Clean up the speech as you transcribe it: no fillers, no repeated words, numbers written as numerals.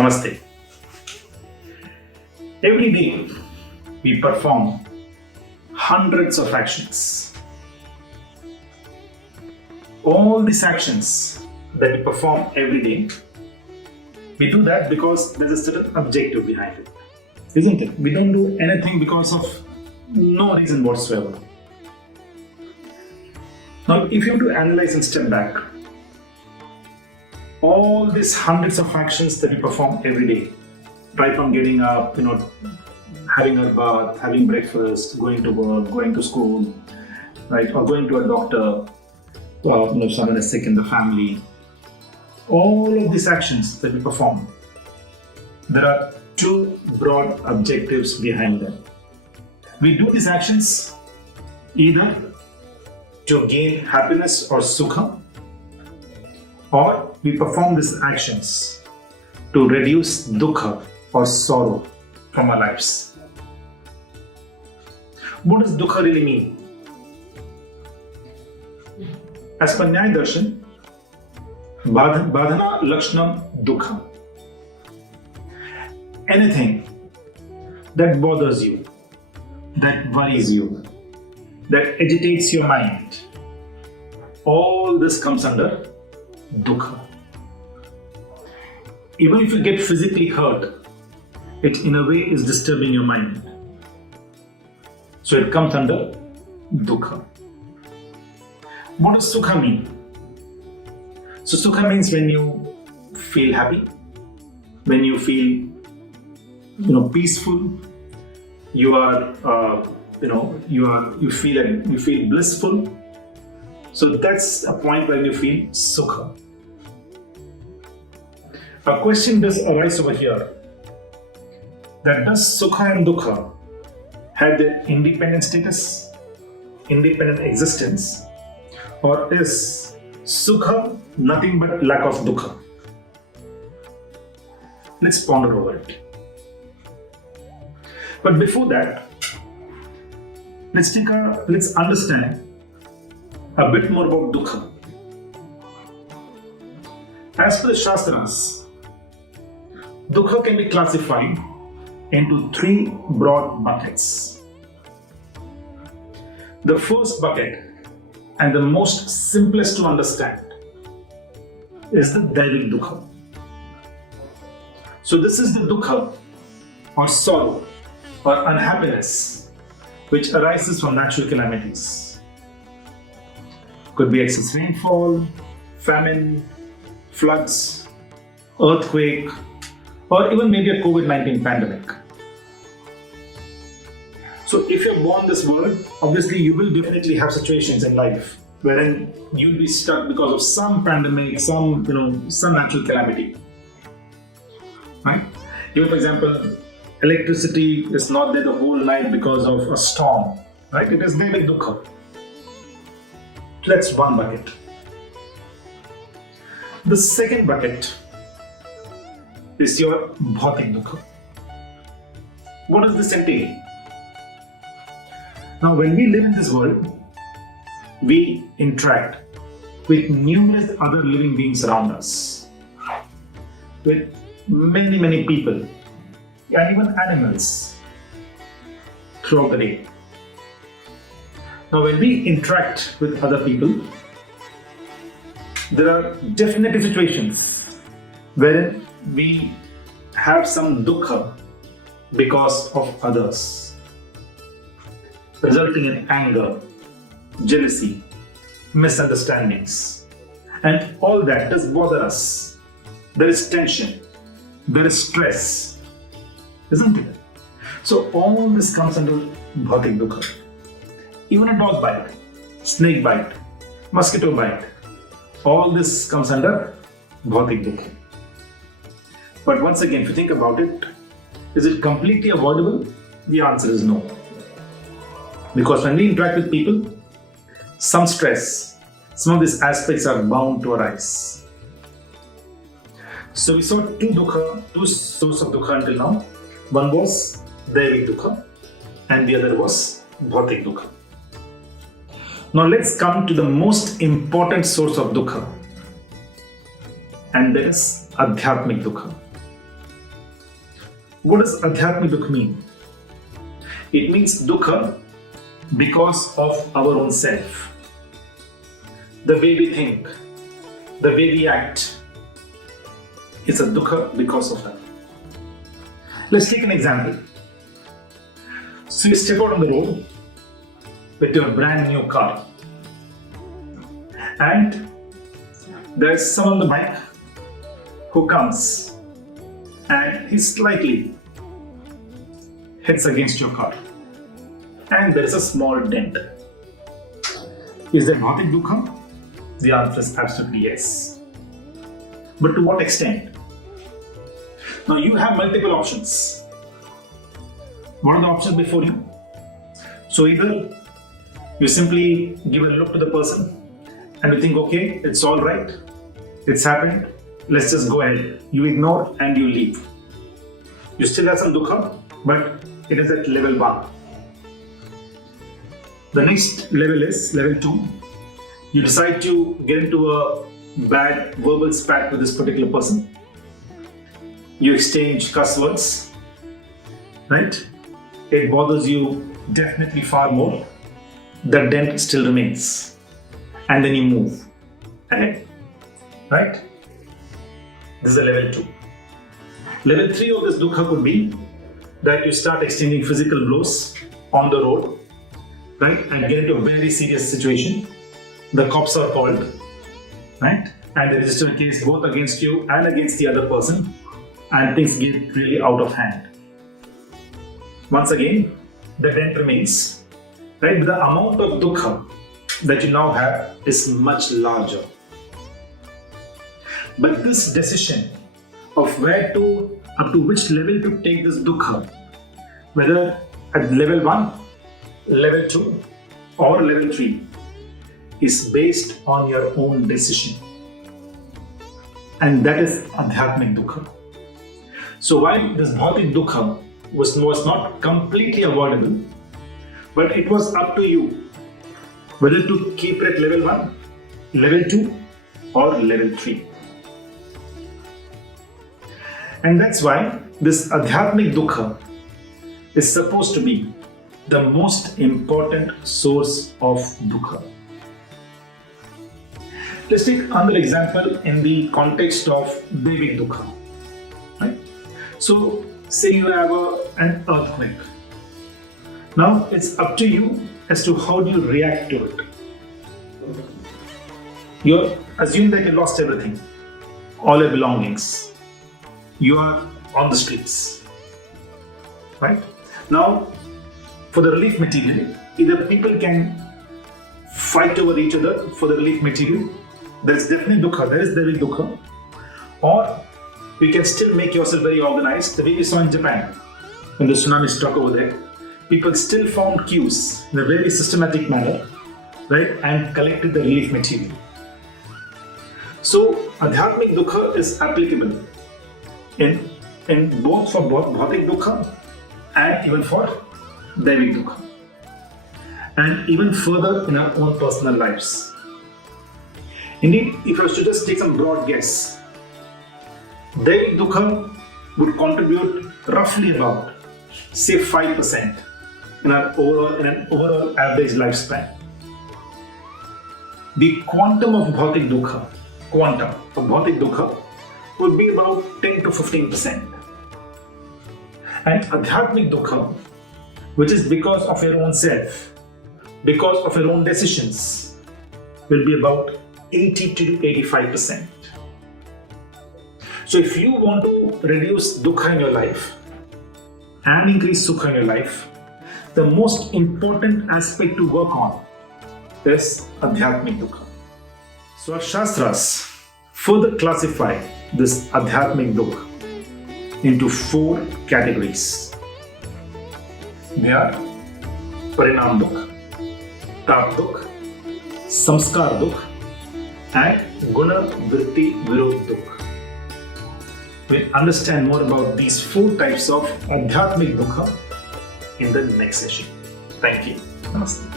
Namaste. Every day we perform hundreds of actions. All these actions that we perform every day, we do that because there's a certain objective behind it, isn't it? We don't do anything because of no reason whatsoever. Now, if you have to analyze and step back, all these hundreds of actions that we perform every day, right from getting up, having a bath, having breakfast, going to work, going to school, right, or going to a doctor, or someone is sick in the family. All of these actions that we perform, there are two broad objectives behind them. We do these actions either to gain happiness or Sukha, or we perform these actions to reduce Dukkha or sorrow from our lives. What does Dukkha really mean? As per Nyaya Darshan, Badhana Lakshanam Dukkha. Anything that bothers you, that worries you, that agitates your mind, all this comes under Dukkha. Even if you get physically hurt, it in a way is disturbing your mind. So it comes under Dukkha. What does Sukha mean? So Sukha means when you feel happy, when you feel peaceful, you feel blissful. So that's a point where you feel Sukha. A question does arise over here, that does Sukha and Dukkha have their independent status, independent existence, or is Sukha nothing but lack of Dukkha? Let's ponder over it. But before that, let's understand a bit more about Dukkha. As per the Shastras, Dukkha can be classified into three broad buckets. The first bucket, and the most simplest to understand, is the Daivik Dukkha. So this is the Dukkha or sorrow or unhappiness which arises from natural calamities. Could be excess rainfall, famine, floods, earthquake, or even maybe a COVID-19 pandemic. So if you're born this world, obviously you will definitely have situations in life wherein you'll be stuck because of some pandemic, some natural calamity. Right? Even for example, electricity is not there the whole night because of a storm. Right? It is there with Dukkha. That's one bucket. The second bucket is your Bhautik Dukkha. What does this entail? Now, when we live in this world, we interact with numerous other living beings around us, with many people, and even animals throughout the day. Now, when we interact with other people, there are definitely situations wherein we have some Dukkha because of others, resulting in anger, jealousy, misunderstandings, and all that does bother us. There is tension, there is stress, isn't it? So all this comes under Bhautik Dukkha. Even a dog bite, snake bite, mosquito bite, all this comes under Bhautik Dukkha. But once again, if you think about it, is it completely avoidable? The answer is no. Because when we interact with people, some stress, some of these aspects are bound to arise. So we saw two sources of Dukkha until now. One was Daivik Dukkha and the other was Bhautik Dukkha. Now let's come to the most important source of Dukkha, and that is Adhyatmic Dukkha. What does Adhyatmic Dukkha mean? It means Dukkha because of our own self. The way we think, the way we act, it's a Dukkha because of that. Let's take an example. So you step out on the road with your brand new car, and there's someone on the bike who comes and he slightly hits against your car, and there is a small dent. Is there not a Dukkha? The answer is absolutely yes. But to what extent? Now you have multiple options. What are the options before you? So either you simply give a look to the person and you think, okay, it's all right, it's happened, let's just go ahead. You ignore and you leave. You still have some Dukkha, but it is at level 1. The next level is level 2. You decide to get into a bad verbal spat with this particular person. You exchange cuss words, right? It bothers you definitely far more. The dent still remains. And then you move. Right? This is a level 2. Level 3 of this Dukkha could be that you start exchanging physical blows on the road, right? And get into a very serious situation. The cops are called, right? And they register a case both against you and against the other person, and things get really out of hand. Once again, the dent remains, right? The amount of Dukkha that you now have is much larger. But this decision of where to, up to which level to take this Dukkha, whether at level 1, level 2 or level 3, is based on your own decision. And that is Adhyatmic Dukkha. So while this Bhautik Dukkha was not completely avoidable, but it was up to you whether to keep it at level 1, level 2 or level 3. And that's why this Adhyatmic Dukkha is supposed to be the most important source of Dukkha. Let's take another example in the context of Devik Dukkha. Right? So, say you have an earthquake. Now, it's up to you as to how do you react to it. You assume that you lost everything, all your belongings. You are on the streets. Right? Now, for the relief material, either people can fight over each other for the relief material. There is definitely Dukkha, there is Devik Dukkha. Or you can still make yourself very organized. The way we saw in Japan, when the tsunami struck over there, people still formed queues in a very systematic manner, right, and collected the relief material. So, Adhyatmic Dukkha is applicable in both for Bhautik Dukkha and even for Devik Dukkha. And even further in our own personal lives. Indeed, if I was to just take some broad guess, Devik Dukkha would contribute roughly about, say, 5% in an overall average lifespan. The quantum of Bhautik Dukkha would be about 10 to 15%. And Adhyatmic Dukkha, which is because of your own self, because of your own decisions, will be about 80 to 85%. So if you want to reduce Dukkha in your life and increase Sukha in your life, the most important aspect to work on is Adhyatmic Dukkha. So our Shastras further classify this Adhyatmic Dukkha into 4 categories. They are Parinam Dukkha, Tap Dukkha, Samskar Dukkha, and Guna Vritti Virodh Dukkha. We'll understand more about these 4 types of Adhyatmic Dukkha in the next session. Thank you. Namaste.